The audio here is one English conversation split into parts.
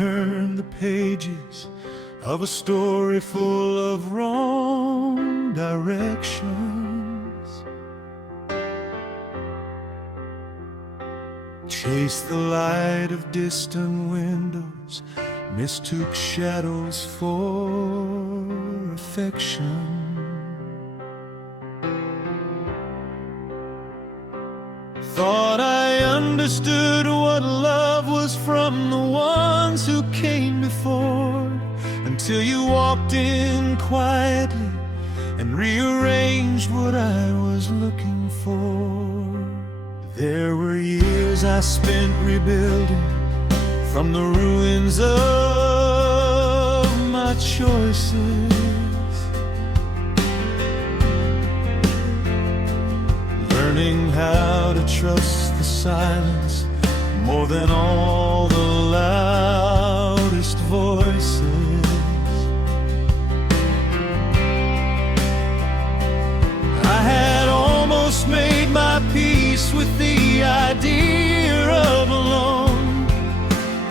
turn the pages of a story full of wrong directions. Chase the light of distant windows, mistook shadows for affection. Thought I understood what love was from the ones who came before, until you walked in quietly and rearranged what I was looking for. There were years I spent rebuilding from the ruins of my choices, learning how to trust the silence more than all the loudest voices. I had almost made my peace with the idea of alone.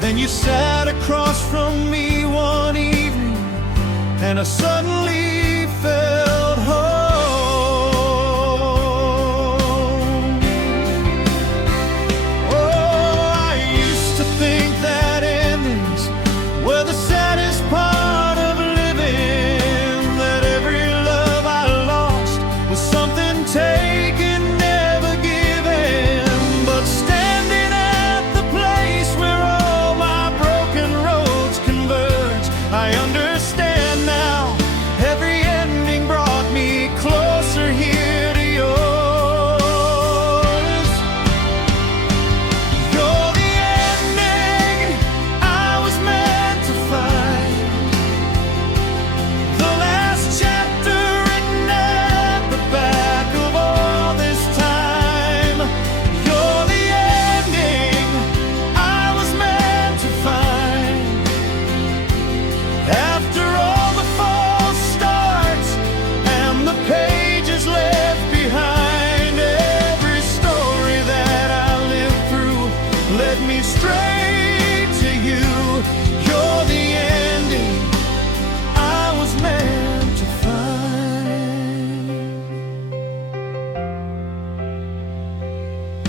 Then you sat across from me one evening, and I suddenly felt home.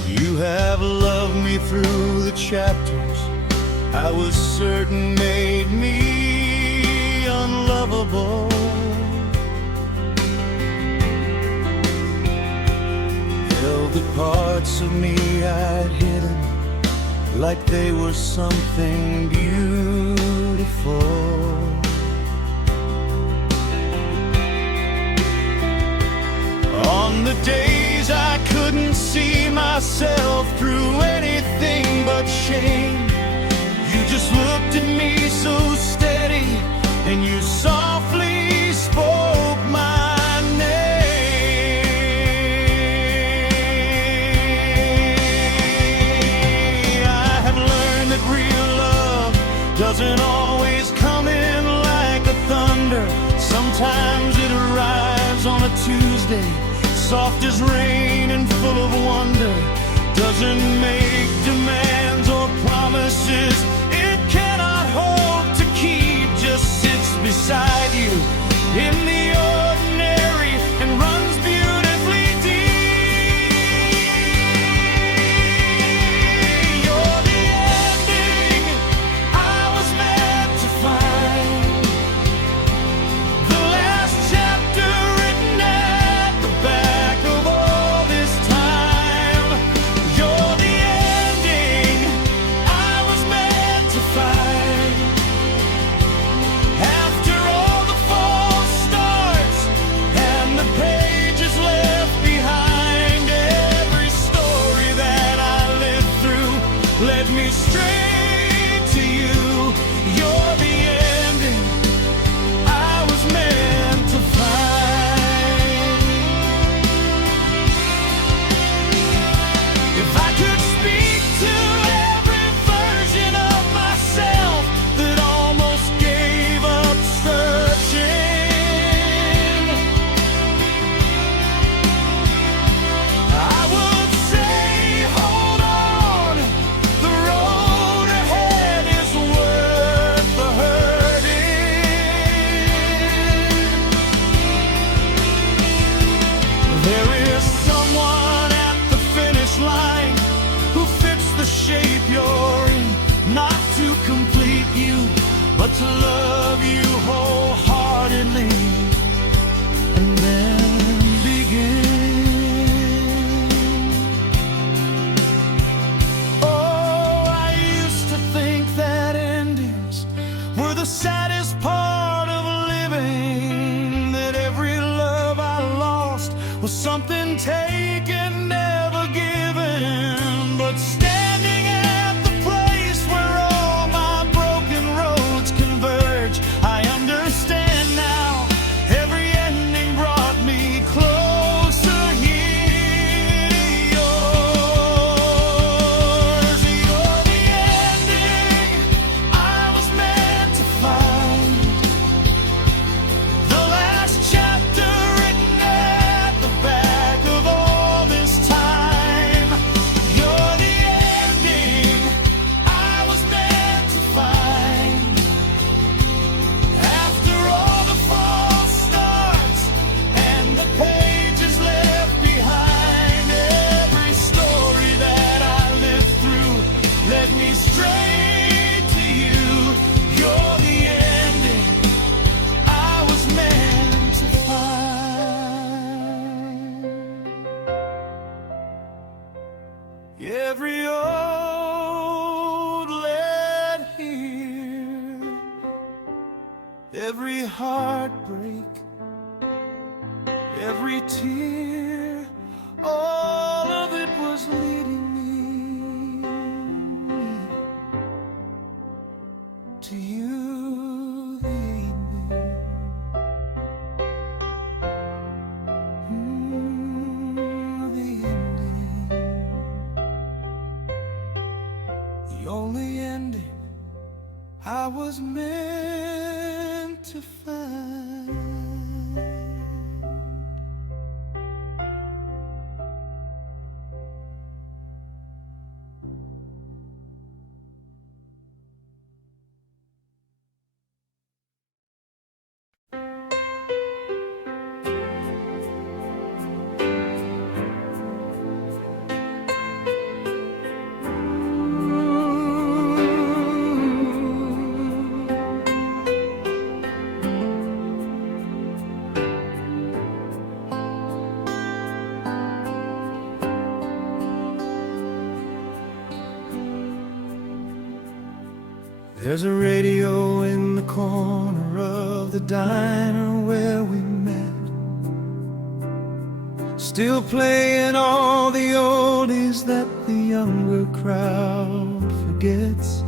You have loved me through the chapters I was certain made me unlovable. Held the parts of me I'd hidden like they were something beautiful. On the days I couldn't see myself through anything but shame, you just looked at me so steady, and you softly spoke my name. I have learned that real love doesn't always come in like a thunder. Sometimes it arrives on a Tuesday, soft as rain and full of wonder. Doesn't make demands or promises it cannot hope to keep. Just sits beside you in the ordinary and runs beautifully deep. You're the ending I was meant to find, the last chapter written at the back of all this time. You're the ending I was meant but to love you wholeheartedly and then begin. Oh, I used to think that endings were the saddest part of living, that every love I lost was something taken, never given. But standing at the place where all my broken roads converge, I understand now. Every ending brought me closer here to yours. You're the ending I was meant to find, the last chapter written at the back of all this time. You're the ending I was meant to find. After all the false starts and the pages left behind, every story that I lived through led me straight to you. You're the ending I was meant to find. Every ode led here, every heartbreak, every tear, all of it was leading me to you, the ending. The ending. The only ending I was meant to find. There's a radio in the corner of the diner where we met, still playing all the oldies that the younger crowd forgets.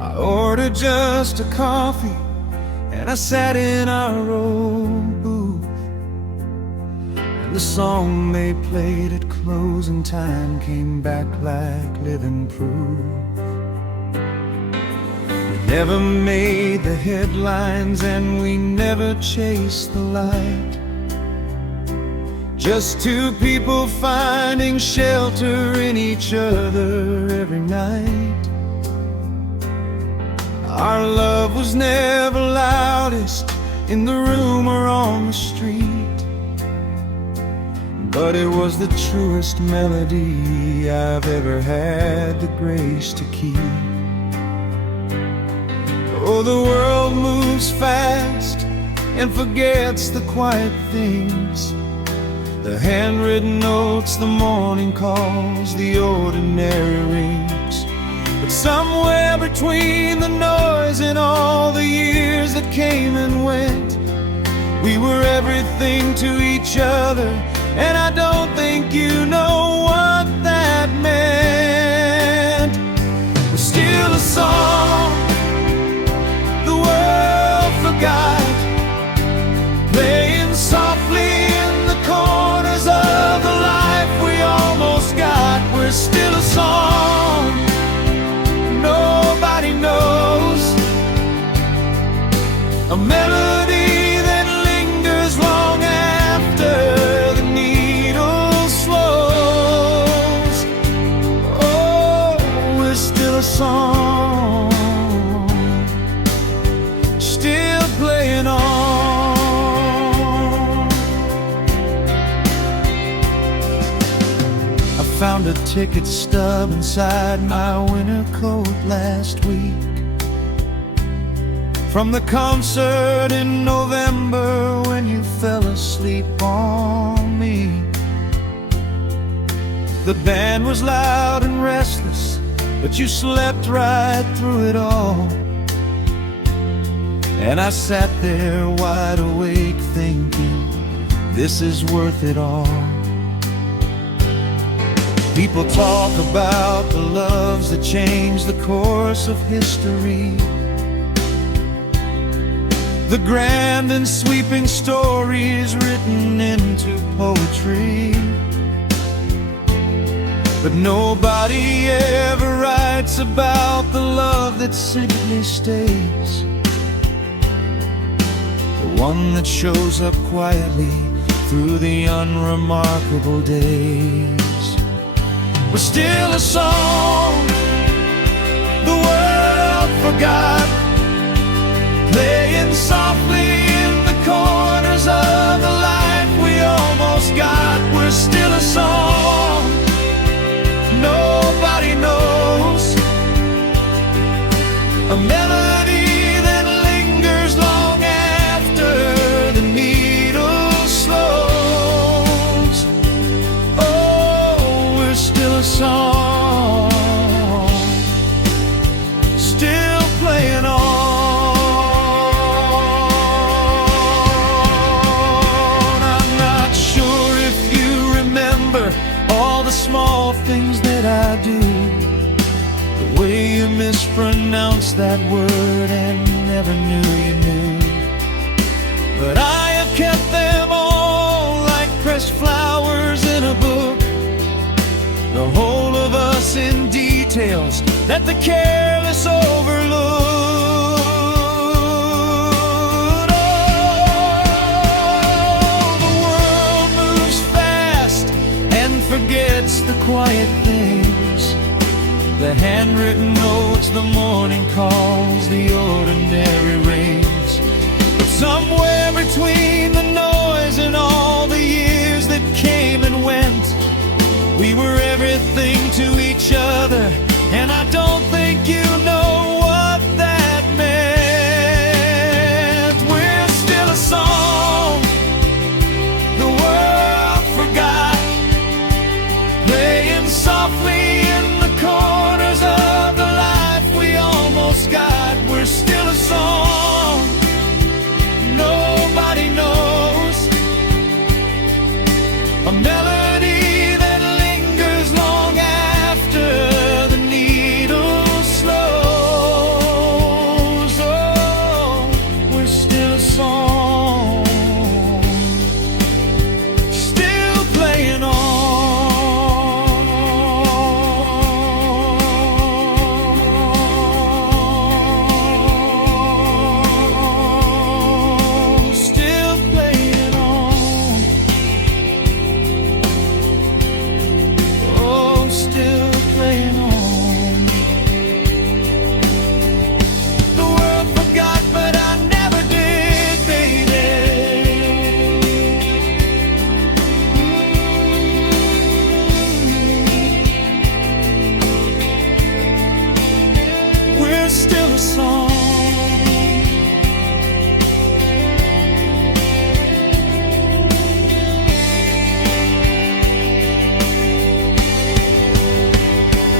I ordered just a coffee and I sat in our old booth, and the song they played at closing time came back like living proof. Never made the headlines and we never chased the light, just two people finding shelter in each other every night. Our love was never loudest in the room or on the street, but it was the truest melody I've ever had the grace to keep. Oh, the world moves fast and forgets the quiet things, the handwritten notes, the morning calls, the ordinary rings. But somewhere between the noise and all the years that came and went, we were everything to each other, and I don't think you know what that meant. We're still a song the world forgot, playing softly in the corners of the life we almost got. We're still a song nobody knows, a melody that lingers long after the needle slows. Oh, we're still a song, still playing on. I found a ticket stub inside my winter coat last week, from the concert in November when you fell asleep on me. The band was loud and restless, but you slept right through it all. And I sat there wide awake thinking, this is worth it all. People talk about the loves that changed the course of history, the grand and sweeping stories written into poetry. But nobody ever writes about the love that simply stays, the one that shows up quietly through the unremarkable days. We're still a song the world forgot, playing softly in the corners of the life we almost got. We're still a song nobody knows, a melody that lingers long after the needle slows. Oh, we're still a song, still playing on. All the small things that I do, the way you mispronounce that word and never knew you knew. But I have kept them all like pressed flowers in a book, the whole of us in details that the careless overlook. Forgets the quiet things, the handwritten notes, the morning calls, the ordinary rains. But somewhere between the noise and all the years that came and went, we were everything to each other, and I don't think you know what that meant. We're still a song the world forgot, playing softly in the corners of the life we almost got. We're still a song nobody knows, a melody that lingers long after the needle slows. Oh, we're still a song, still playing on. Still a song,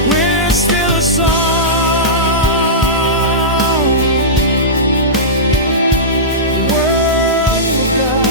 we're still a song the world forgot.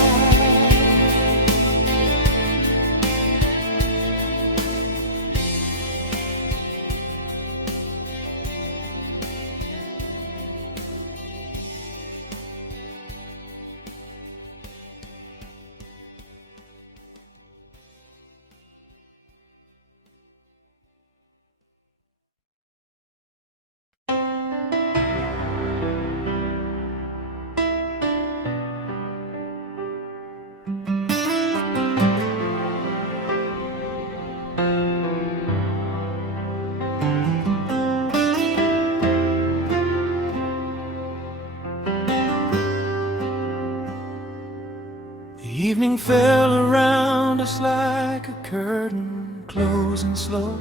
Evening fell around us like a curtain closing slow.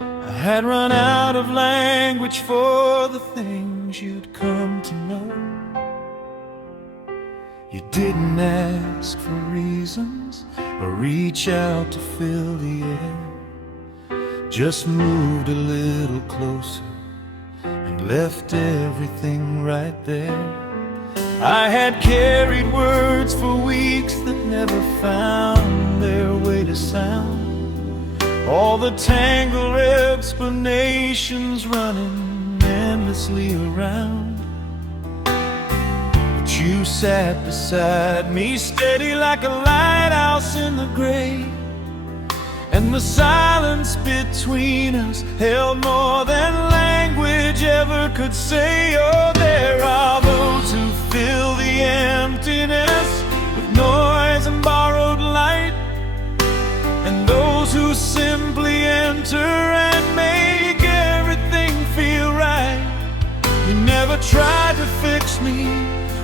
I had run out of language for the things you'd come to know. You didn't ask for reasons or reach out to fill the air. Just moved a little closer and left everything right there. I had carried words for weeks that never found their way to sound. All the tangled explanations running endlessly around. But you sat beside me, steady like a lighthouse in the gray. And the silence between us held more than language ever could say. Oh, there are those who fill the emptiness with noise and borrowed light, and those who simply enter and make everything feel right. You never tried to fix me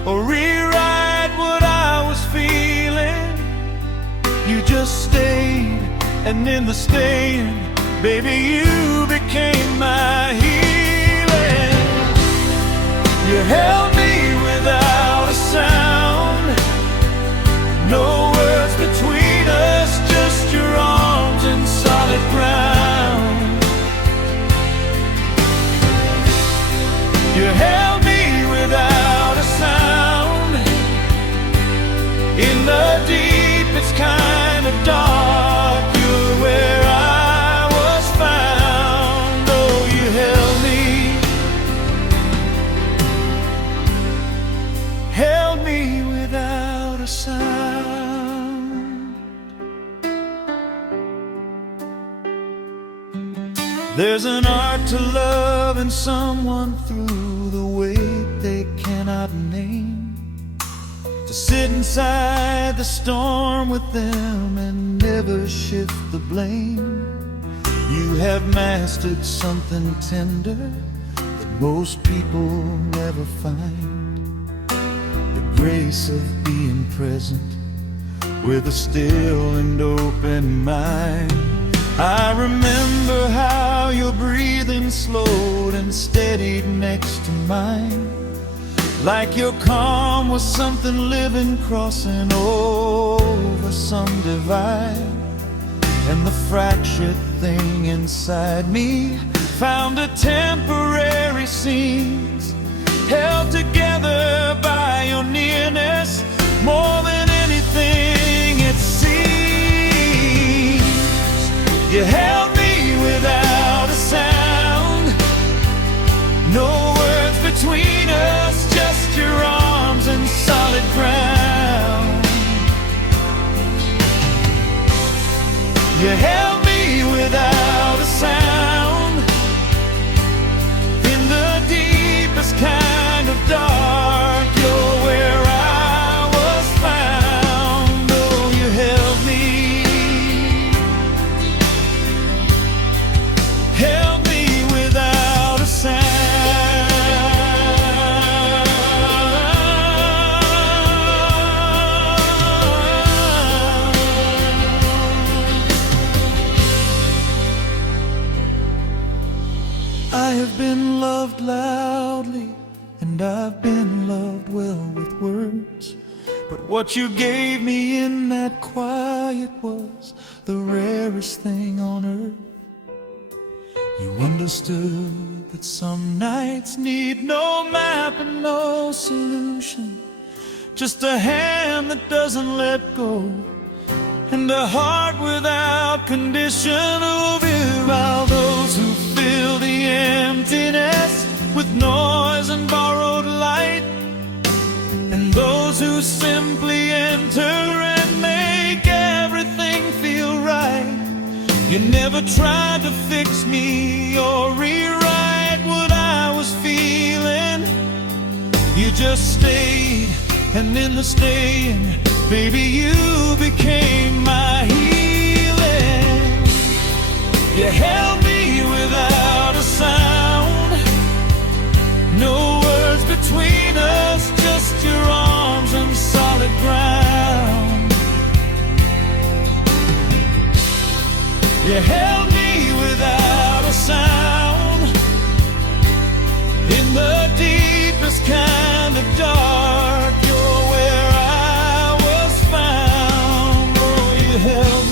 or rewrite what I was feeling. You just stayed, and in the staying, baby, you became my healing. You held me without a sound, no words between us, just your arms in solid ground. You held me without a sound, in the deepest kind of dark. You're where I was found. Oh, you held me without a sound. There's an art to loving someone through the weight they cannot name, to sit inside the storm with them and never shift the blame. You have mastered something tender that most people never find, the grace of being present with a still and open mind. I remember how your breathing slowed and steadied next to mine, like your calm was something living crossing over some divide. And the fractured thing inside me found a temporary scenes, held together by your nearness more than anything it seems. You held me without a sound, no words between us, just your arms in solid ground. You held me without a sound, in the deepest kind of dark. You're where I was found. Oh, you held me without a sound. I have been loved loudly, and I've been loved well with words, but what you gave me in that quiet was the rarest thing on earth. You understood that some nights need no map and no solution, just a hand that doesn't let go, and a heart without condition. Over all those who fill the emptiness with noise and borrowed light, and those who simply enter and make everything feel right. You never tried to fix me or rewrite what I was feeling. You just stayed, and in the staying, baby, you became my healing. You held me without a sound, no words between us, just your arms on solid ground. You held me without a sound. deepest kind of dark, you're where I was found. Oh, you held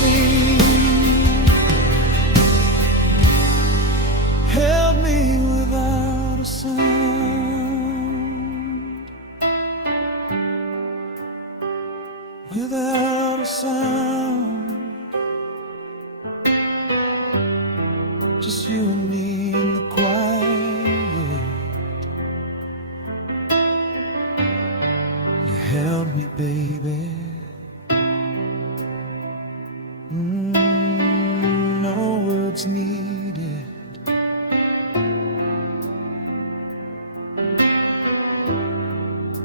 me without a sound, without a sound. Just you and me in the quiet. You held me, baby. No words needed.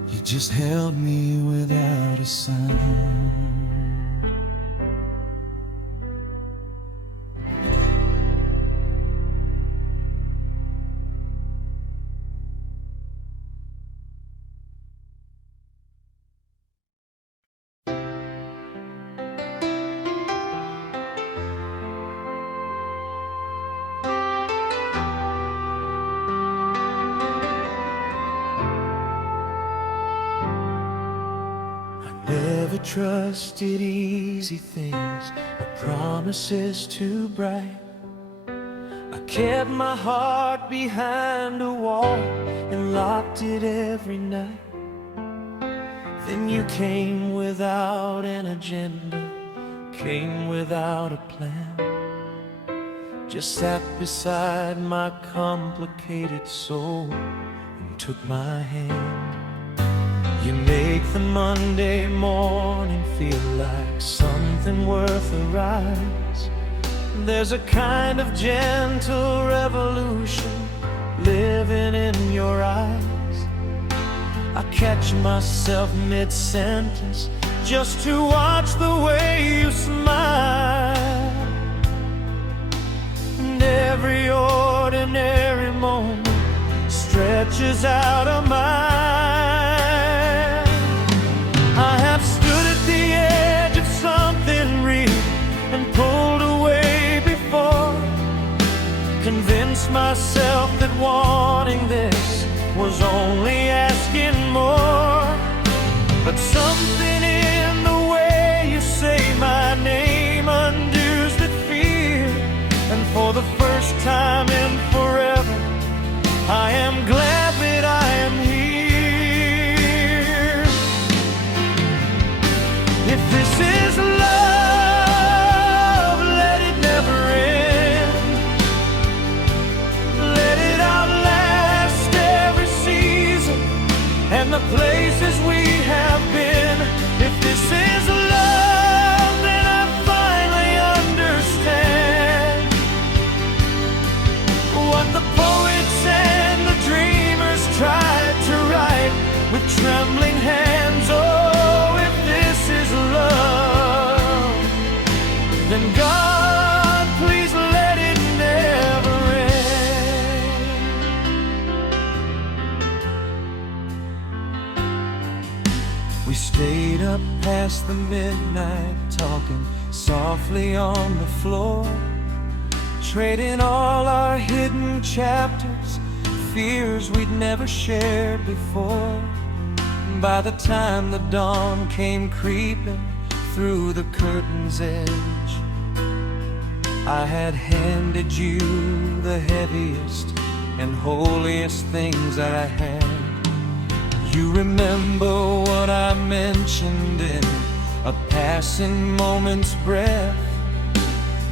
You just held me without a sound. Never trusted easy things or promises too bright. I kept my heart behind a wall and locked it every night. Then you came without an agenda, came without a plan. Just sat beside my complicated soul and took my hand. You make the Monday morning feel like something worth a rise. There's a kind of gentle revolution living in your eyes. I catch myself mid-sentence just to watch the way you smile. And every ordinary moment stretches out a mile. I have stood at the edge of something real and pulled away before. Convinced myself that wanting this was only asking more. But something in the way you say my name undoes that fear. And for the first time in forever, I am glad that I am here. If this is love, let it never end. Let it outlast every season and the places we have been. If this is love, then I finally understand what the poets and the dreamers tried to write with trembling hands. Oh, if this is love, then God, please let it never end. We stayed up past the midnight talking softly on the floor, trading all our hidden chapters, fears we'd never shared before. By the time the dawn came creeping through the curtain's edge, I had handed you the heaviest and holiest things that I had. You remember what I mentioned in a passing moment's breath?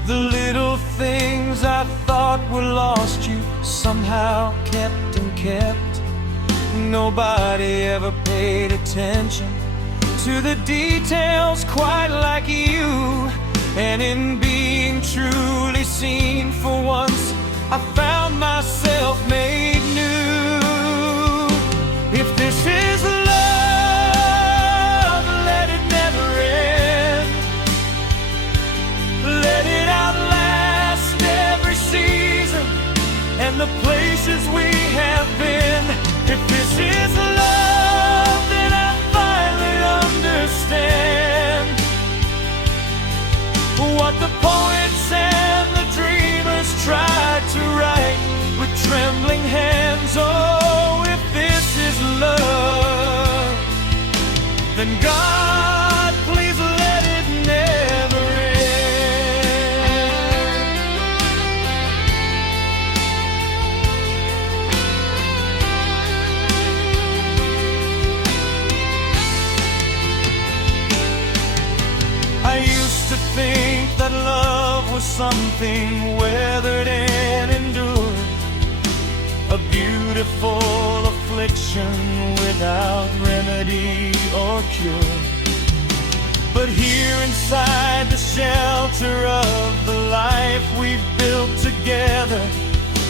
The little things I thought were lost, you somehow kept and kept. Nobody ever paid attention to the details quite like you. And in being truly seen for once, I found myself made new. If this is love, let it never end. Let it outlast every season and the places we have been. If this is love, then I finally understand what the poets and the dreamers tried to write with trembling hands. something weathered and endured, a beautiful affliction without remedy or cure. But here inside the shelter of the life we've built together,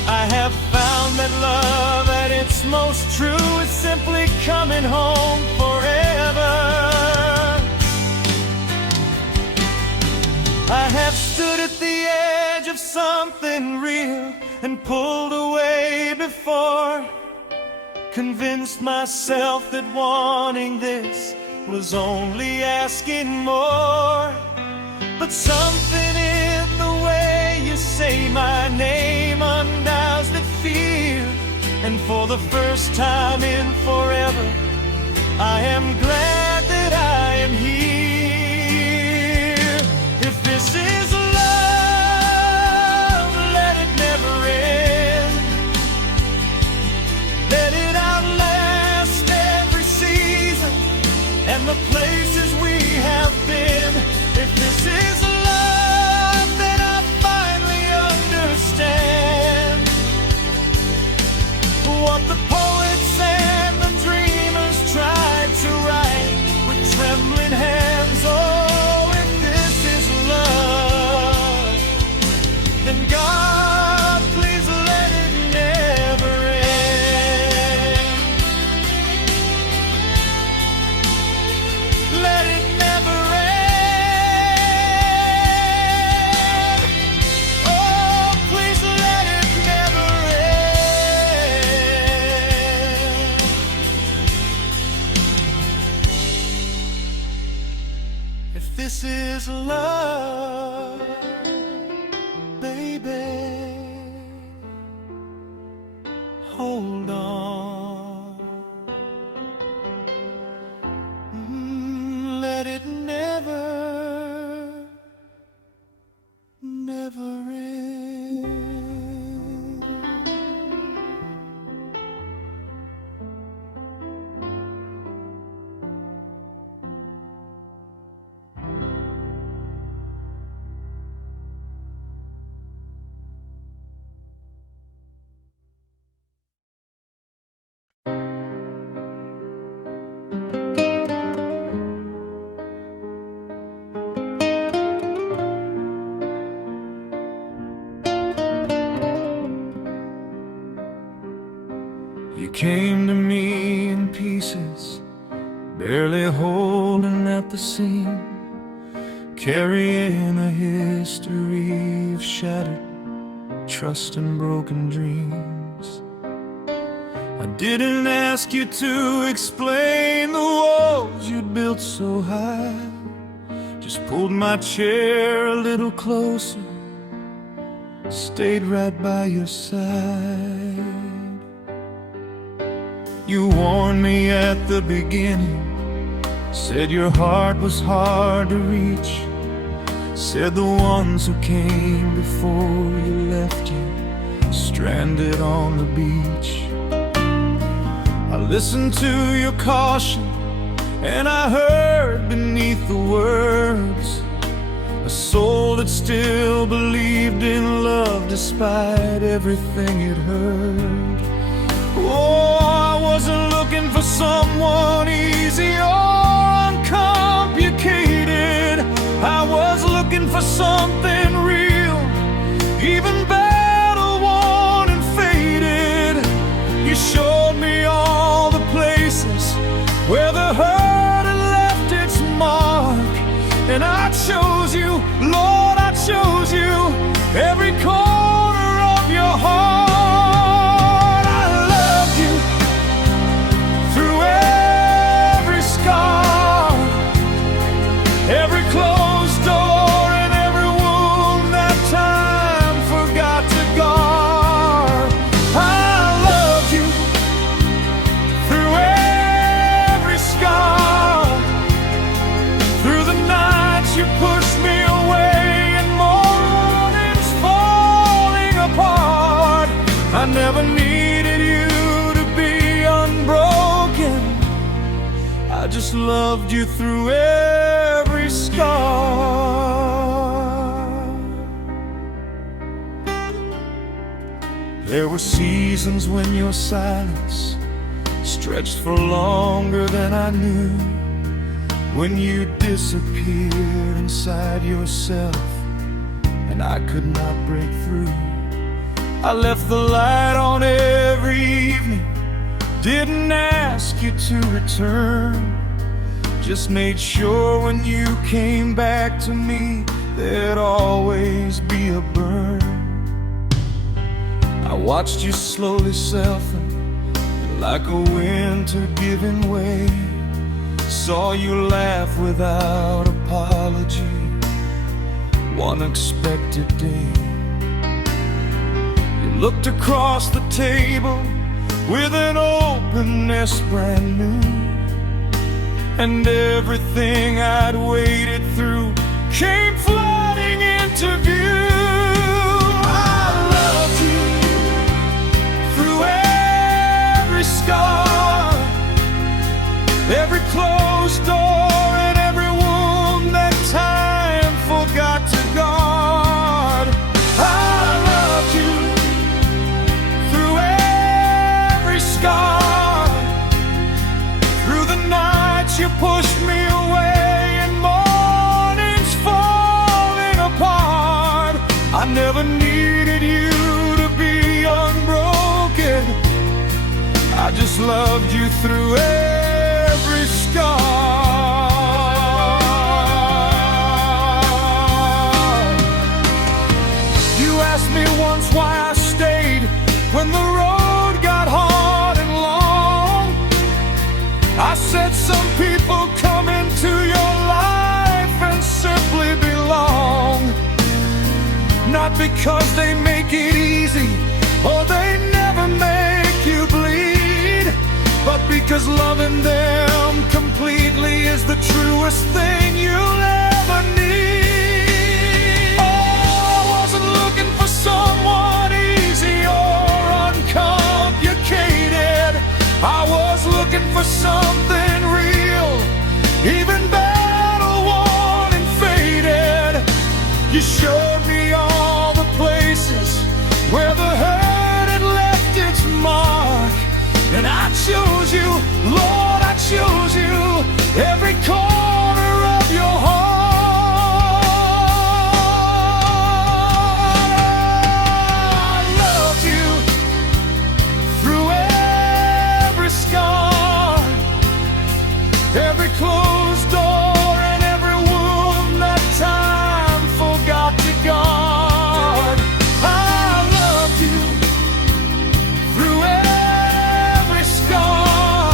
I have found that love at its most true is simply coming home forever. I have stood at the edge of something real and pulled away before, convinced myself that wanting this was only asking more. But something in the way you say my name undoes that fear, and for the first time in forever, I am glad that I am here. If this is love, let it never end. Let it outlast every season and the places we have been. If this is love, then I finally understand what the poets and the dreamers tried to write with trembling hands. Oh, if this is love, then God, please let it never end. Let it never end. Oh, please let it never end. If this is love, baby, hold on. Let it never, never end. You came to me in pieces, barely holding at the seam, carrying a history of shattered trust and broken dreams. I didn't ask you to explain the walls you'd built so high, just pulled my chair a little closer, stayed right by your side. You warned me at the beginning, said your heart was hard to reach, said the ones who came before you left you stranded on the beach. I listened to your caution, and I heard beneath the words a soul that still believed in love despite everything it heard. Oh, I wasn't looking for someone easy or uncomplicated. I was looking for something real, even battle worn and faded. You showed me all the places where the hurt had left its mark, and I chose you, Lord, I chose you, every corner of your heart. Every closed door and every wound that time forgot to guard. I loved you through every scar, through the nights you pushed me away and mornings falling apart. I never needed you to be unbroken, I just loved you through every scar. There were seasons when your silence stretched for longer than I knew, when you disappeared inside yourself and I could not break through. I left the light on every evening, didn't ask you to return, just made sure when you came back to me there'd always be a burn. I watched you slowly soften, like a winter giving way. Saw you laugh without apology one unexpected day. You looked across the table with an openness brand new, and everything I'd waited through came flooding into view. I loved you through every scar, every closed door, and every wound that time forgot to guard. I loved you through every scar, through the nights you pushed me away and mornings falling apart. I never needed you to be unbroken, I just loved you through every scar. You asked me once why I stayed when the road got hard and long. I said some people come into your life and simply belong, not because they make it easy or they never make you bleed, but because loving them completely is the truest thing you'll ever need. Oh, I wasn't looking for someone easy or uncomplicated, I was looking for something real, even battle-worn and faded. You showed me all the places where the hurt had left its mark, and I chose you, Lord, I chose you, every corner of your heart. I loved you through every scar, every closed door, and every wound that time forgot to guard. I loved you through every scar,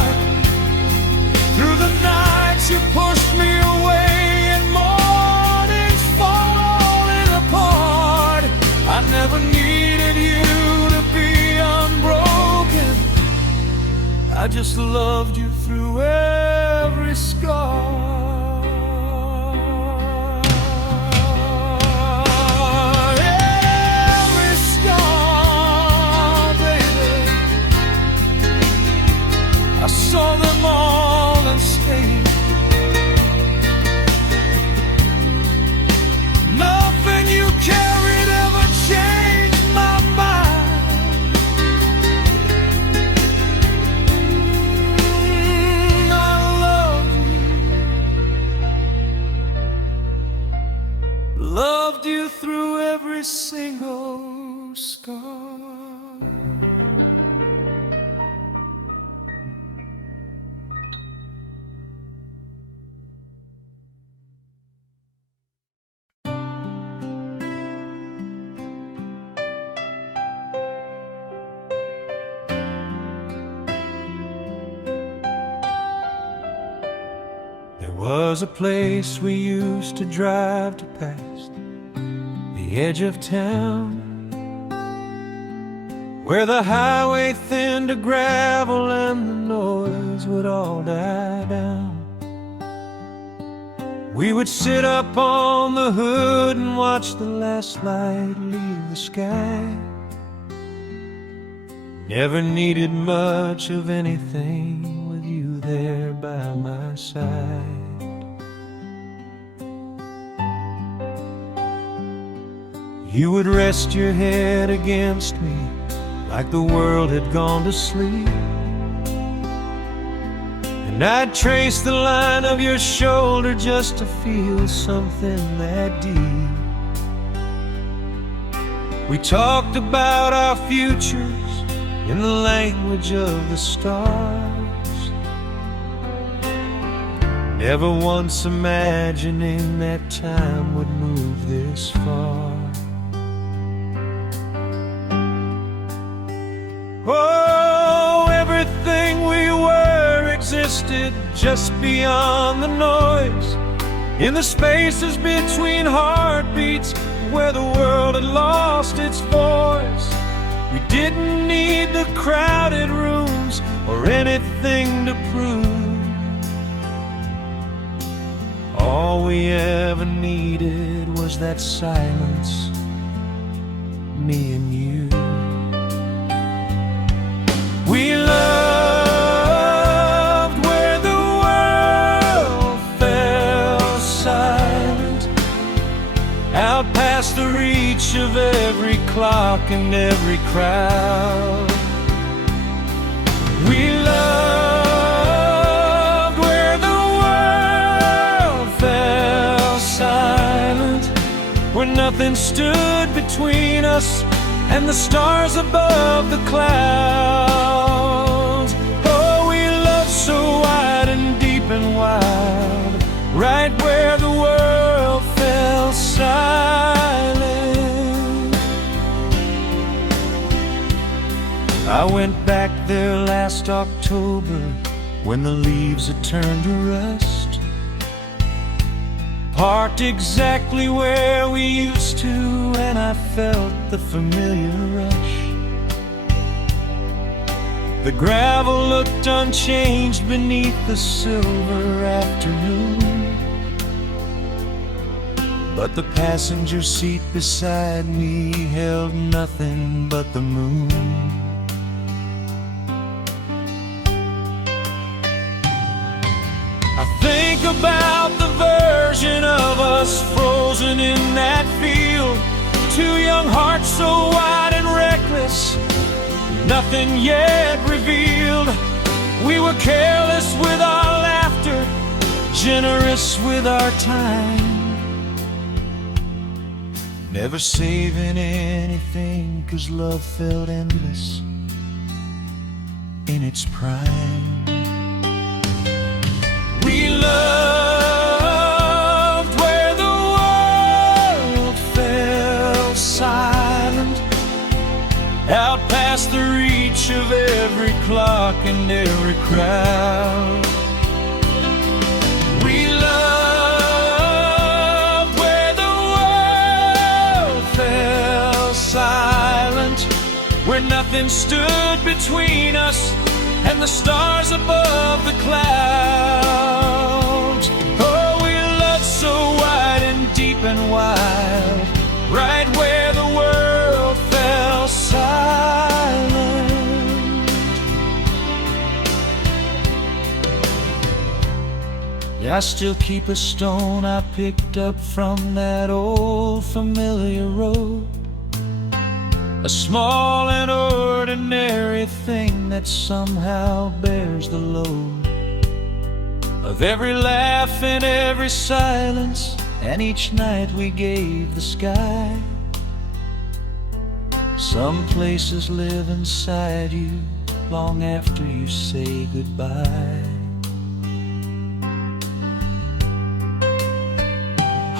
through the nights you pushed me away and mornings falling apart. I never needed you to be unbroken, I just loved you through every scar. Every scar, baby, I saw them all and stayed. Nothing you carried ever changed my mind. I love you, loved you through every single scar. There was a place we used to drive to past the edge of town, where the highway thinned to gravel and the noise would all die down. We would sit up on the hood and watch the last light leave the sky. Never needed much of anything with you there by my side. You would rest your head against me like the world had gone to sleep. And I'd trace the line of your shoulder just to feel something that deep. We talked about our futures in the language of the stars, never once imagining that time would move this far. Oh, everything we were existed just beyond the noise, in the spaces between heartbeats where the world had lost its voice. We didn't need the crowded rooms or anything to prove. All we ever needed was that silence, me and you. We loved where the world fell silent, out past the reach of every clock and every crowd. We loved where the world fell silent, where nothing stood between us and the stars above the clouds. Oh, we loved so wide and deep and wild, right where the world fell silent. I went back there last October when the leaves had turned to rust, parked exactly where we used to, and I felt the familiar rush. The gravel looked unchanged beneath the silver afternoon, but the passenger seat beside me held nothing but the moon. I think about the version of us frozen in that field, two young hearts so wide and reckless, nothing yet revealed. We were careless with our laughter, generous with our time, never saving anything, 'cause love felt endless in its prime. We loved where the world fell silent, out past the reach of every clock and every crowd. We loved where the world fell silent, where nothing stood between us and the stars above the clouds. Oh, we loved so wide and deep and wild, right where the world fell silent. Yeah, I still keep a stone I picked up from that old familiar road, a small and ordinary thing that somehow bears the load of every laugh and every silence, and each night we gave the sky. Some places live inside you long after you say goodbye.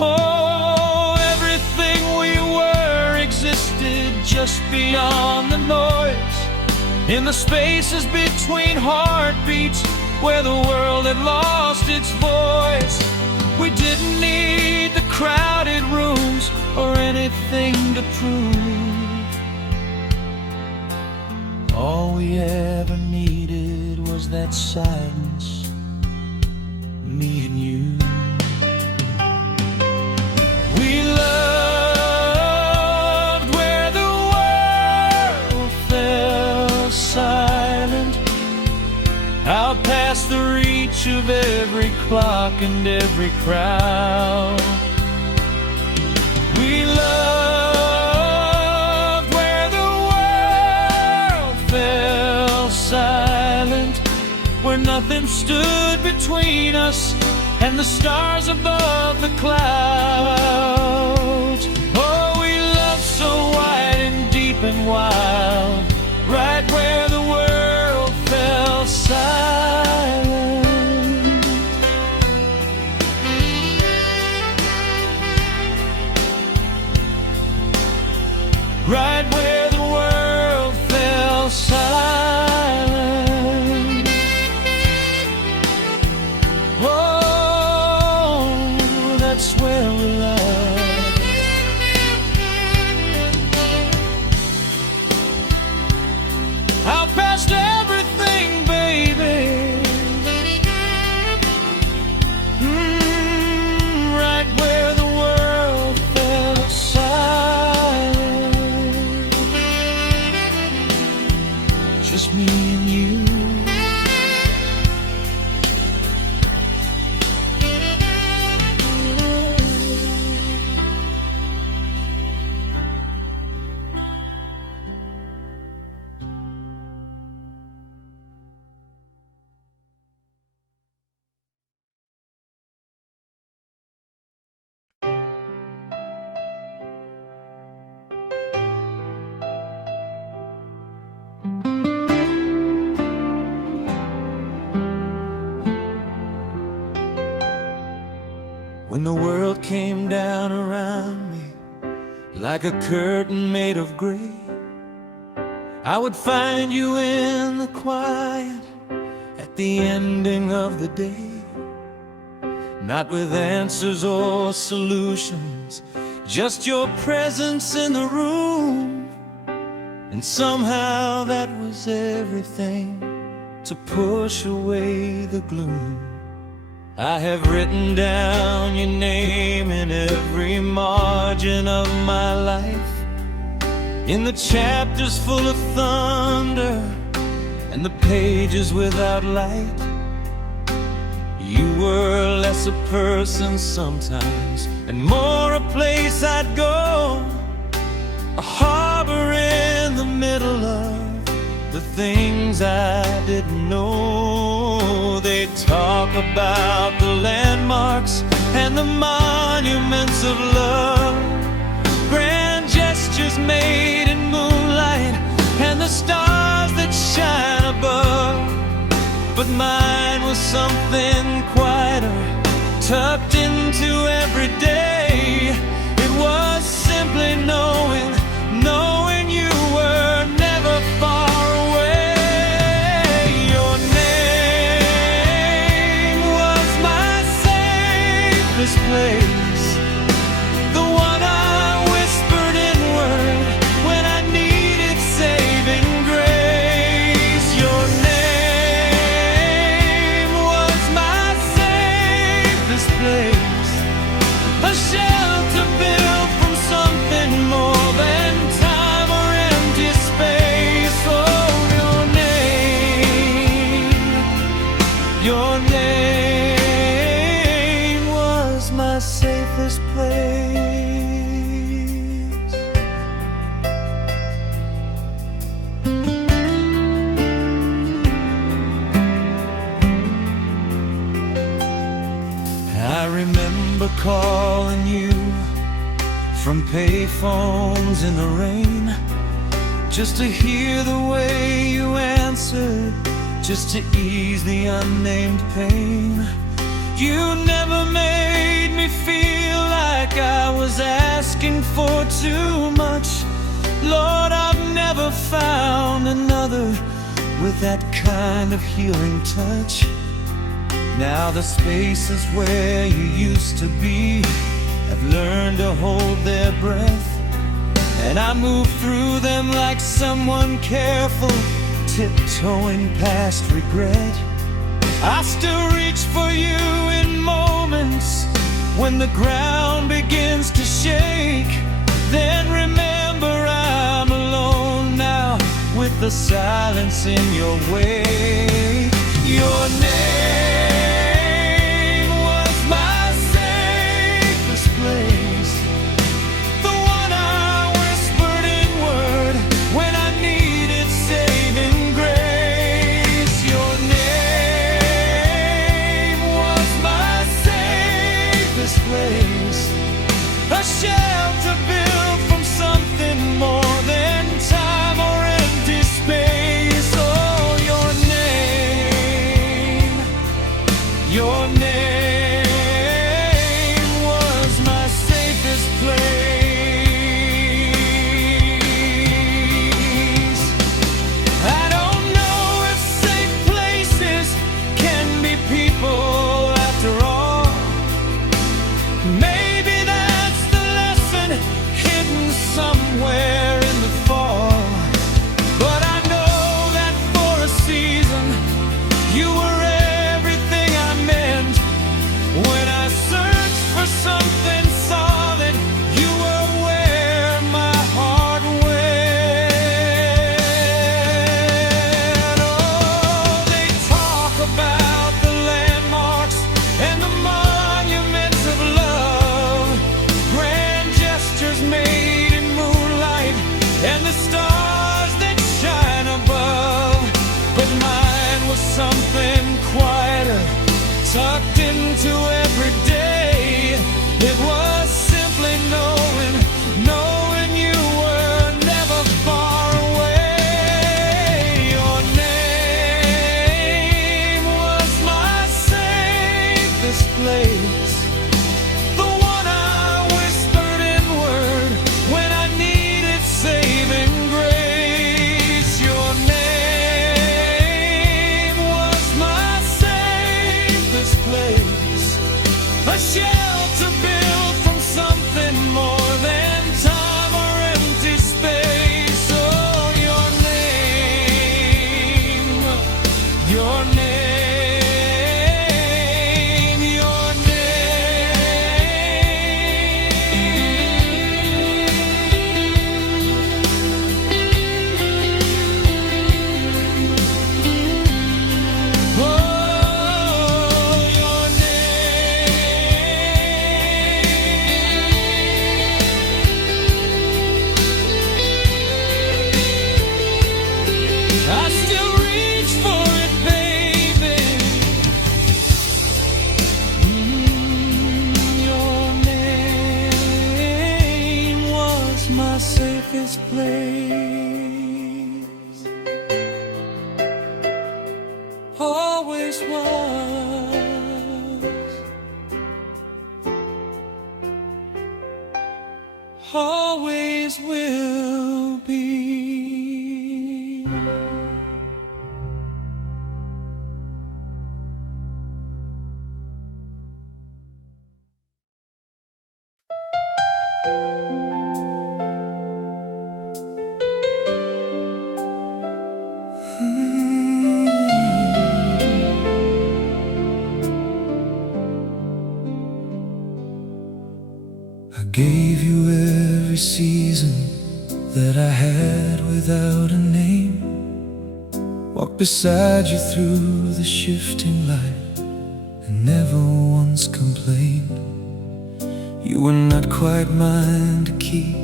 Oh, everything we were existed just beyond the noise, in the spaces between heartbeats where the world had lost its voice. We didn't need the crowded rooms or anything to prove. All we ever needed was that silence, me and you. We loved where the world fell silent, out past the reach of every clock and every crowd. We loved where the world nothing stood between us and the stars above the clouds. Oh, we loved so wide and deep and wild, right where the world fell silent. Right where the world fell silent. Oh, that's where we love. Out past everything, baby. Right where the world fell silent. Just me and you. When the world came down around me like a curtain made of gray, I would find you in the quiet at the ending of the day. Not with answers or solutions, just your presence in the room. And somehow that was everything to push away the gloom. I have written down your name in every margin of my life, in the chapters full of thunder and the pages without light. You were less a person sometimes and more a place I'd go, a harbor in the middle of the things I didn't know. They talk about the landmarks and the monuments of love, grand gestures made in moonlight and the stars that shine above. But mine was something quieter, tucked into every day. It was simply knowing you were never far away. Your name was my safest place, the one I whispered inward when I needed saving grace. Your name was my safest place, a shelter built from something more than time or empty space. Oh, your name was my safest place. I remember calling you from payphones in the rain, just to hear the way you answered, just to ease the unnamed pain. You never made me feel like I was asking for too much. Lord, I've never found another with that kind of healing touch. Now the spaces where you used to be have learned to hold their breath, and I move through them like someone careful, tiptoeing past regret. I still reach for you in moments when the ground begins to shake. Then remember I'm alone now, with the silence in your wake. Your name was my safest place, the one I whispered inward when I needed saving grace. Your name Your name was my safest place. I don't know if safe places can be people after all. Maybe that's the lesson hidden somewhere in the fall. But I know that for a season you were everything I meant. When I searched for something solid, you were where my heart went. Oh, they talk about the landmarks and the monuments of love, grand gestures made in moonlight and the stars that shine above. But mine was something quieter, tucked into every day. It was simply knowing you were never far away. Your name was my safest place, the one I whispered inward when I needed saving grace. Your name was my safest place, a shelter built from something more than time or empty space. Oh, your name, your name, your name. Oh, your name. I still reach for it, baby. Your name was my safest place, always was, always will be. I gave you every season that I had without a name. Walked beside you through the shifting light and never once complained. You were not quite mine to keep,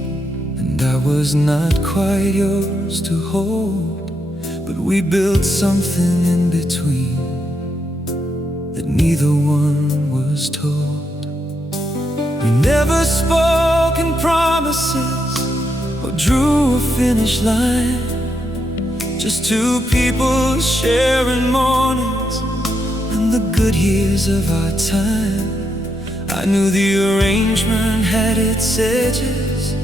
and I was not quite yours to hold. But we built something in between that neither one was told. We never spoke in promises or drew a finish line, just two people sharing mornings and the good years of our time. I knew the arrangement had its edges,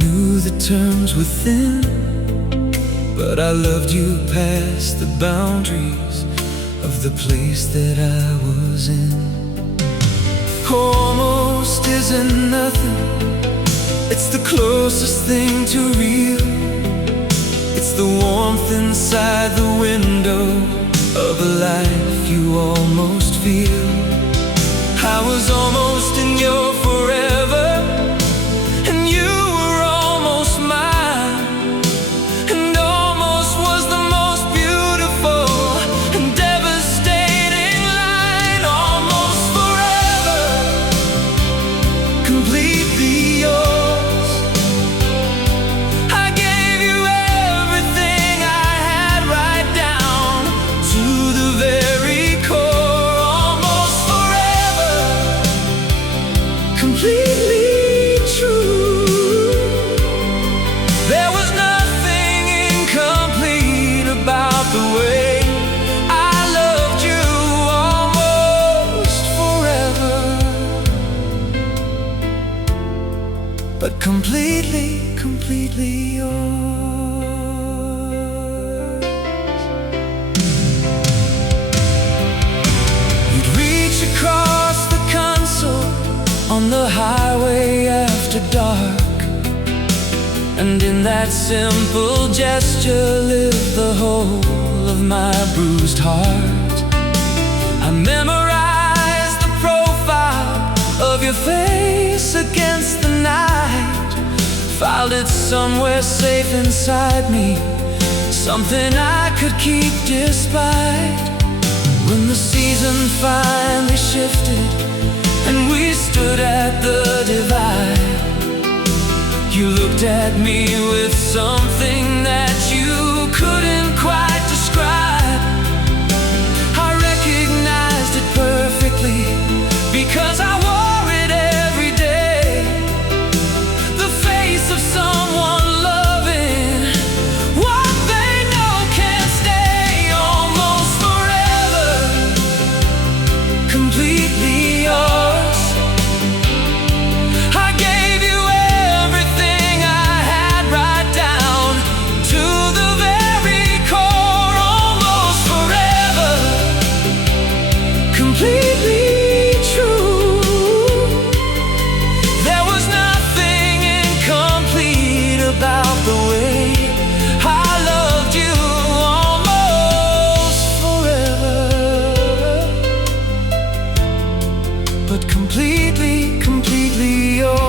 knew the terms were thin, but I loved you past the boundaries of the place that I was in. Almost isn't nothing, it's the closest thing to real. It's the warmth inside the window of a life you almost feel. I was almost in your forever, and you were almost mine, and almost was the most beautiful and devastating line. Almost forever, completely yours. I gave you everything I had, right down to the very core. Almost forever, completely, completely yours. You'd reach across the console on the highway after dark, and in that simple gesture lived the whole of my bruised heart. I memorized the profile of your face against the night, filed it somewhere safe inside me, something I could keep despite. When the season finally shifted and we stood at the divide, you looked at me with something that you couldn't quite describe. I recognized it perfectly because I wore it every day. The face of someone loving what they know can't stay. Almost forever, completely yours. I gave you everything I had, right down to the very core. Almost forever, completely true. There was nothing incomplete about the way I loved you. Almost forever, but completely, completely yours.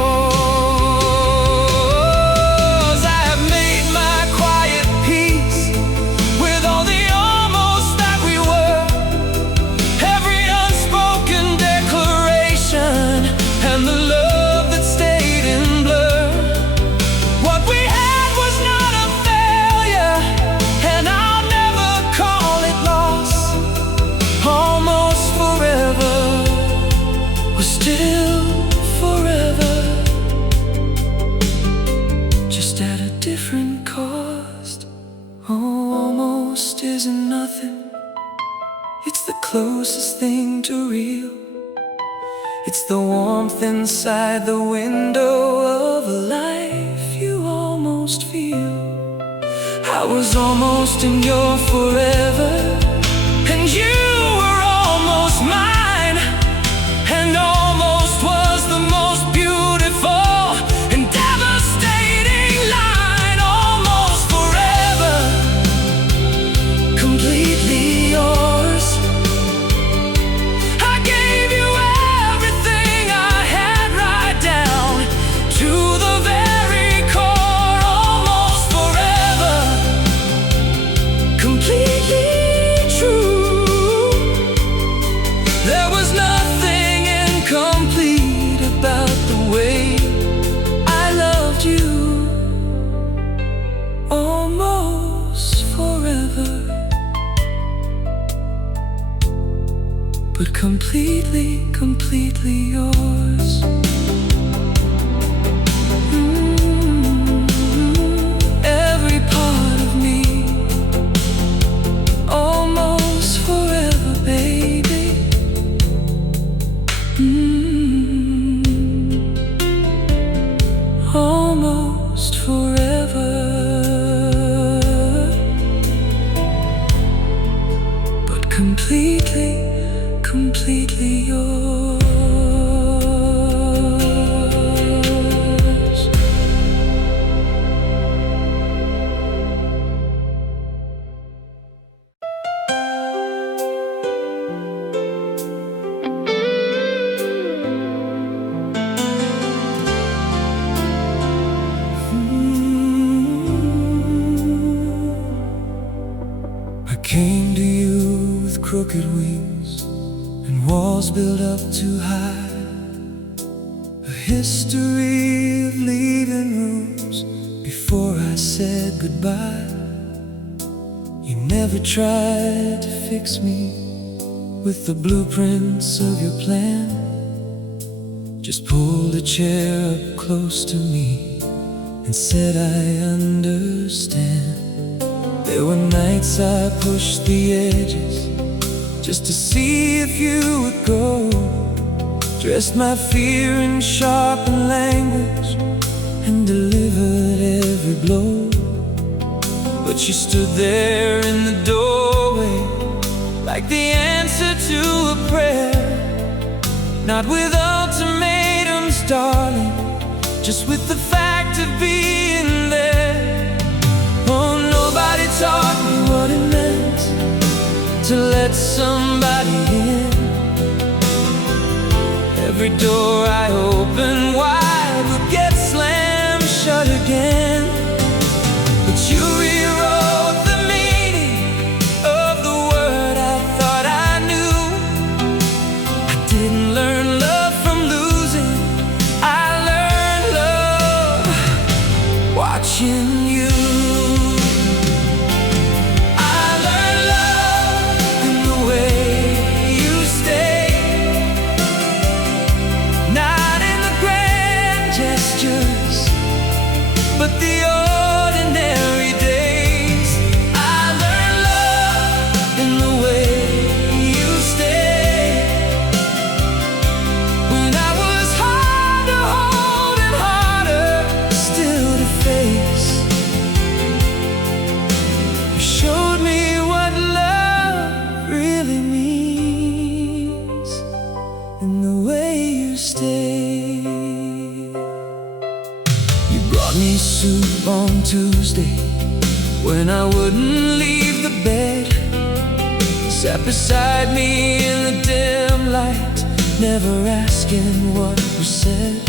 I have made my quiet peace with all the almost that we were, every unspoken declaration and the love that stayed in blur. What we had was not a failure, and I'll never call it loss. Almost forever was still forever, just at a different cost. Oh, almost isn't nothing. It's the closest thing to real. It's the warmth inside the window of a life you almost feel. I was almost in your forever, and you were almost mine, and almost was the most beautiful and devastating line. Almost forever, completely yours. I gave you everything I had, right down to the very core. Almost forever, completely true. There was nothing incomplete about the way I loved you. Almost forever, but completely, completely yours. Every part of me, almost forever, baby. Almost forever, but completely, completely yours. I came to you with crooked wings and walls built up too high, a history of leaving rooms before I said goodbye. You never tried to fix me with the blueprints of your plan, just pulled a chair up close to me and said, I understand. There were nights I pushed the edges just to see if you would go, dressed my fear in sharpened language and delivered every blow. But she stood there in the doorway, like the answer to a prayer. Not with ultimatums, darling, just with the fact of being there. Oh, nobody taught me what it meant to let somebody in. Every door I open wide would get slammed shut again. But you rewrote the meaning of the word I thought I knew. I didn't learn love from losing, I learned love watching you. But the ordinary days, I learned love in the way you stayed. When I was hard to hold and harder still to face, you showed me what love really means in the way you stayed. Brought me soup on Tuesday when I wouldn't leave the bed. Sat beside me in the dim light, never asking what was said.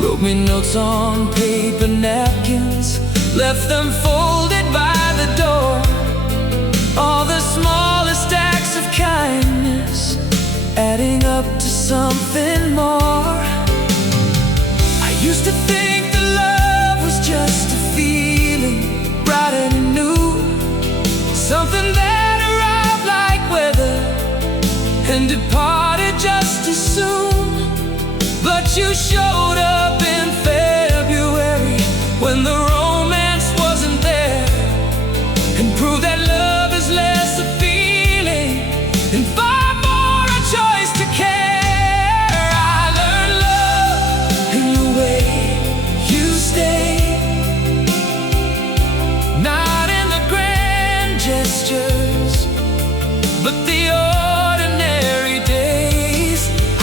Wrote me notes on paper napkins, left them folded by the door. All the smallest acts of kindness adding up to something more. I used to think just a feeling, bright and new, something that arrived like weather and departed just as soon. But you showed up in February when the romance wasn't there, and proved that love is less a feeling and far more a choice to care. I learned love in the way you stay. But the ordinary days, I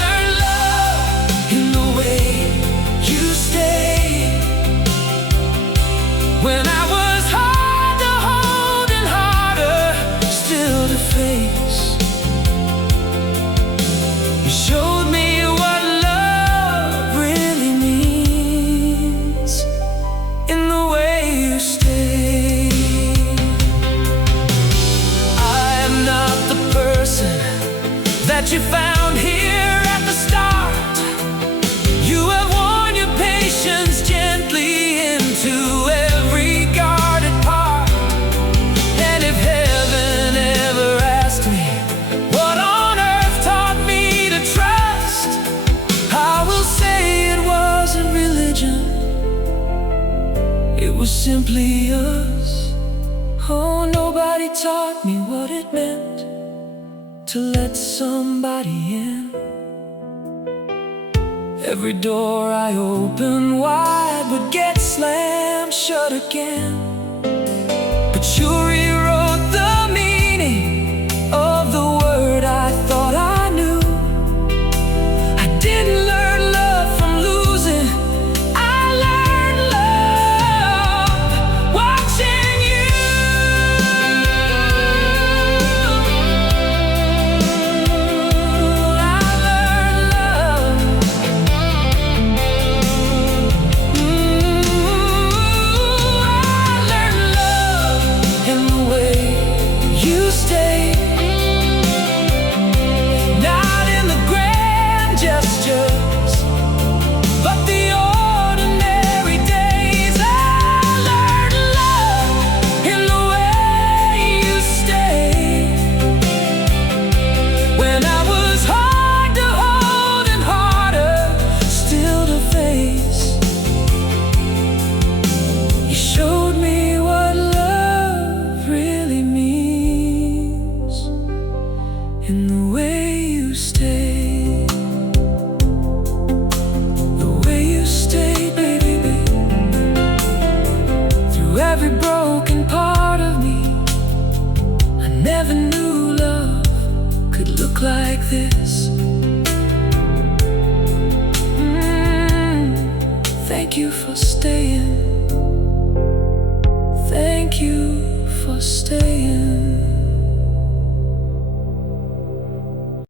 learned love in the way you stayed. When I was hard to hold and harder still to face, you showed me what love really means in the way you stayed. That you found here at the start. You have worn your patience gently into every guarded part. And if heaven ever asked me what on earth taught me to trust, I will say it wasn't religion, it was simply us. Oh, nobody taught me what it meant to let somebody in. Every door I open wide would get slammed shut again. But you rewrote the meaning of the word I thought I knew. I didn't learn love from losing, I learned love watching you. I every broken part of me. I never knew love could look like this. Thank you for